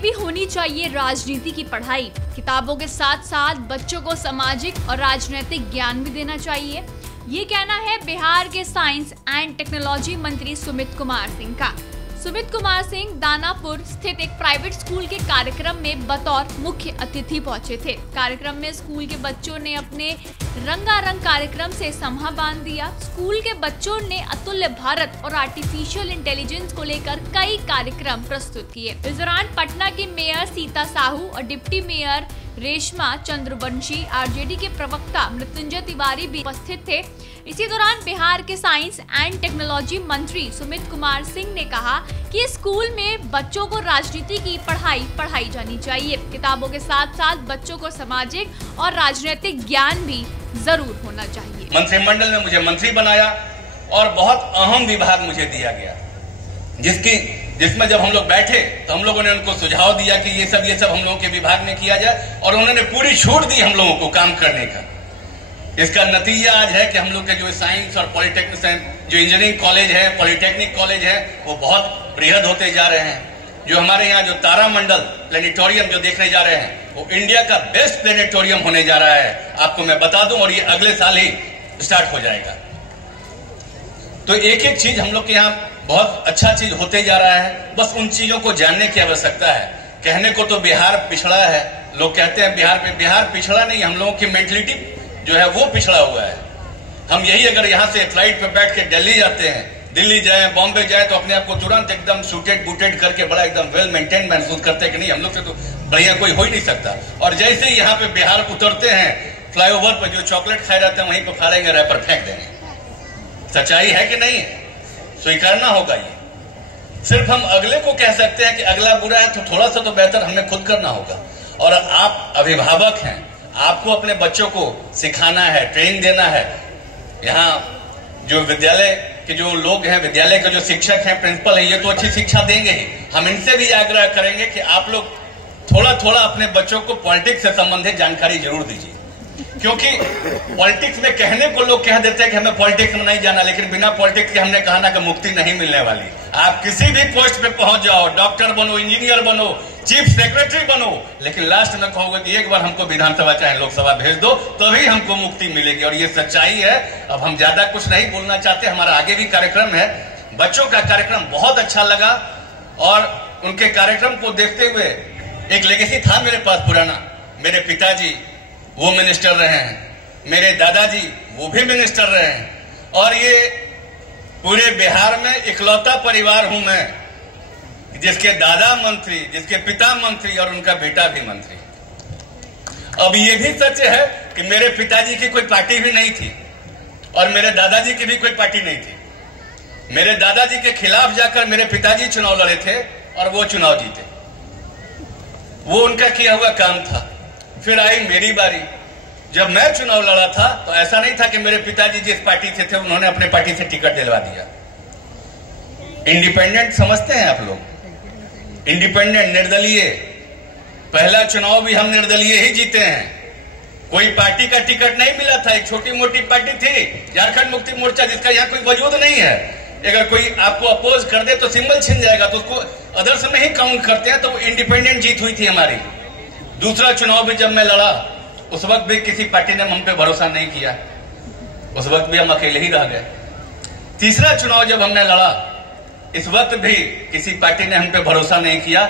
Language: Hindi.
में भी होनी चाहिए राजनीति की पढ़ाई। किताबों के साथ साथ बच्चों को सामाजिक और राजनीतिक ज्ञान भी देना चाहिए। ये कहना है बिहार के साइंस एंड टेक्नोलॉजी मंत्री सुमित कुमार सिंह का। सुमित कुमार सिंह दानापुर स्थित एक प्राइवेट स्कूल के कार्यक्रम में बतौर मुख्य अतिथि पहुंचे थे। कार्यक्रम में स्कूल के बच्चों ने अपने रंगारंग कार्यक्रम से समा बांध दिया। स्कूल के बच्चों ने अतुल्य भारत और आर्टिफिशियल इंटेलिजेंस को लेकर कई कार्यक्रम प्रस्तुत किए। इस दौरान पटना की मेयर सीता साहू और deputy mayor Reshma Chandravanshi, RJD के प्रवक्ता मृत्युंजय तिवारी भी उपस्थित थे। इसी दौरान बिहार के साइंस एंड टेक्नोलॉजी मंत्री सुमित कुमार सिंह ने कहा कि स्कूल में बच्चों को राजनीति की पढ़ाई जानी चाहिए। किताबों के साथ साथ बच्चों को सामाजिक और राजनीतिक ज्ञान भी जरूर होना चाहिए। मंत्रिमंडल ने मुझे मंत्री बनाया और बहुत अहम विभाग मुझे दिया गया, जिसमें जब हम लोग बैठे तो हम लोगों ने उनको सुझाव दिया कि ये सब हम लोगों के विभाग में किया जाए, और उन्होंने पूरी छूट दी हम लोगों को काम करने का। इसका नतीजा आज है कि हम लोग के जो साइंस और पॉलिटेक्निक, जो इंजीनियरिंग कॉलेज है, पॉलिटेक्निक कॉलेज है, वो बहुत बृहद होते जा रहे हैं। जो हमारे यहाँ जो तारामंडल प्लेनेटोरियम जो देखने जा रहे हैं, वो इंडिया का बेस्ट प्लेनेटोरियम होने जा रहा है, आपको मैं बता दूं, और ये अगले साल ही स्टार्ट हो जाएगा। तो एक एक चीज हम लोग के यहाँ बहुत अच्छा चीज होते जा रहा है। बस उन चीजों को जानने की आवश्यकता है। कहने को तो बिहार पिछड़ा है, लोग कहते हैं बिहार पिछड़ा नहीं, हम लोगों की मेंटलिटी जो है वो पिछड़ा हुआ है। हम यही अगर यहाँ से फ्लाइट पे बैठ के दिल्ली जाते हैं, दिल्ली जाए, बॉम्बे जाए, तो अपने आप को तुरंत एकदम सूटेड बूटेड करके बड़ा एकदम वेल मेंटेन महसूस करते हैं कि नहीं, हम लोग से तो बढ़िया कोई हो ही नहीं सकता। और जैसे ही यहाँ पे बिहार उतरते हैं, फ्लाईओवर पर जो चॉकलेट खाए रहते हैं वहीं पर फाड़ेंगे, रैपर फेंक देंगे। सच्चाई है कि नहीं है? स्वीकारना होगा। ये सिर्फ हम अगले को कह सकते हैं कि अगला बुरा है, तो थोड़ा सा तो बेहतर हमें खुद करना होगा। और आप अभिभावक हैं, आपको अपने बच्चों को सिखाना है, ट्रेनिंग देना है। यहाँ जो विद्यालय के जो लोग हैं, विद्यालय के जो शिक्षक हैं, प्रिंसिपल हैं, ये तो अच्छी शिक्षा देंगे ही। हम इनसे भी आग्रह करेंगे कि आप लोग थोड़ा थोड़ा अपने बच्चों को पॉलिटिक्स से संबंधित जानकारी जरूर दीजिए, क्योंकि पॉलिटिक्स में कहने को लोग कह देते हैं कि हमें पॉलिटिक्स में नहीं जाना, लेकिन बिना पॉलिटिक्स के हमने कहा ना कि मुक्ति नहीं मिलने वाली। आप किसी भी पोस्ट पे पहुंच जाओ, डॉक्टर बनो, इंजीनियर बनो, चीफ सेक्रेटरी बनो, लेकिन लास्ट में कहोगे कि एक बार हमको विधानसभा चाहे लोकसभा भेज दो, तभी हमको मुक्ति मिलेगी। और ये सच्चाई है। अब हम ज्यादा कुछ नहीं बोलना चाहते, हमारा आगे भी कार्यक्रम है। बच्चों का कार्यक्रम बहुत अच्छा लगा, और उनके कार्यक्रम को देखते हुए एक लेगेसी था मेरे पास पुराना। मेरे पिताजी वो मिनिस्टर रहे हैं, मेरे दादाजी वो भी मिनिस्टर रहे हैं, और ये पूरे बिहार में इकलौता परिवार हूं मैं जिसके दादा मंत्री, जिसके पिता मंत्री और उनका बेटा भी मंत्री। अब ये भी सच है कि मेरे पिताजी की कोई पार्टी भी नहीं थी और मेरे दादाजी की भी कोई पार्टी नहीं थी। मेरे दादाजी के खिलाफ जाकर मेरे पिताजी चुनाव लड़े थे और वो चुनाव जीते, वो उनका किया हुआ काम था। फिर आई मेरी बारी। जब मैं चुनाव लड़ा था तो ऐसा नहीं था कि मेरे पिताजी जिस पार्टी से थे उन्होंने अपने पार्टी से टिकट दिलवा दिया। इंडिपेंडेंट समझते हैं आप लोग? इंडिपेंडेंट, निर्दलीय। पहला चुनाव भी हम निर्दलीय ही जीते हैं। कोई पार्टी का टिकट नहीं मिला था। एक छोटी मोटी पार्टी थी, झारखंड मुक्ति मोर्चा, जिसका यहाँ कोई वजूद नहीं है। अगर कोई आपको अपोज कर दे तो सिंबल छिन जाएगा, तो उसको अदर्स में ही काउंट करते हैं। तो वो इंडिपेंडेंट जीत हुई थी हमारी। दूसरा चुनाव भी जब मैं लड़ा, उस वक्त भी किसी पार्टी ने हम पे भरोसा नहीं किया, उस वक्त भी हम अकेले ही रह गए। तीसरा चुनाव जब हमने लड़ा, इस वक्त भी किसी पार्टी ने हम पे भरोसा नहीं किया।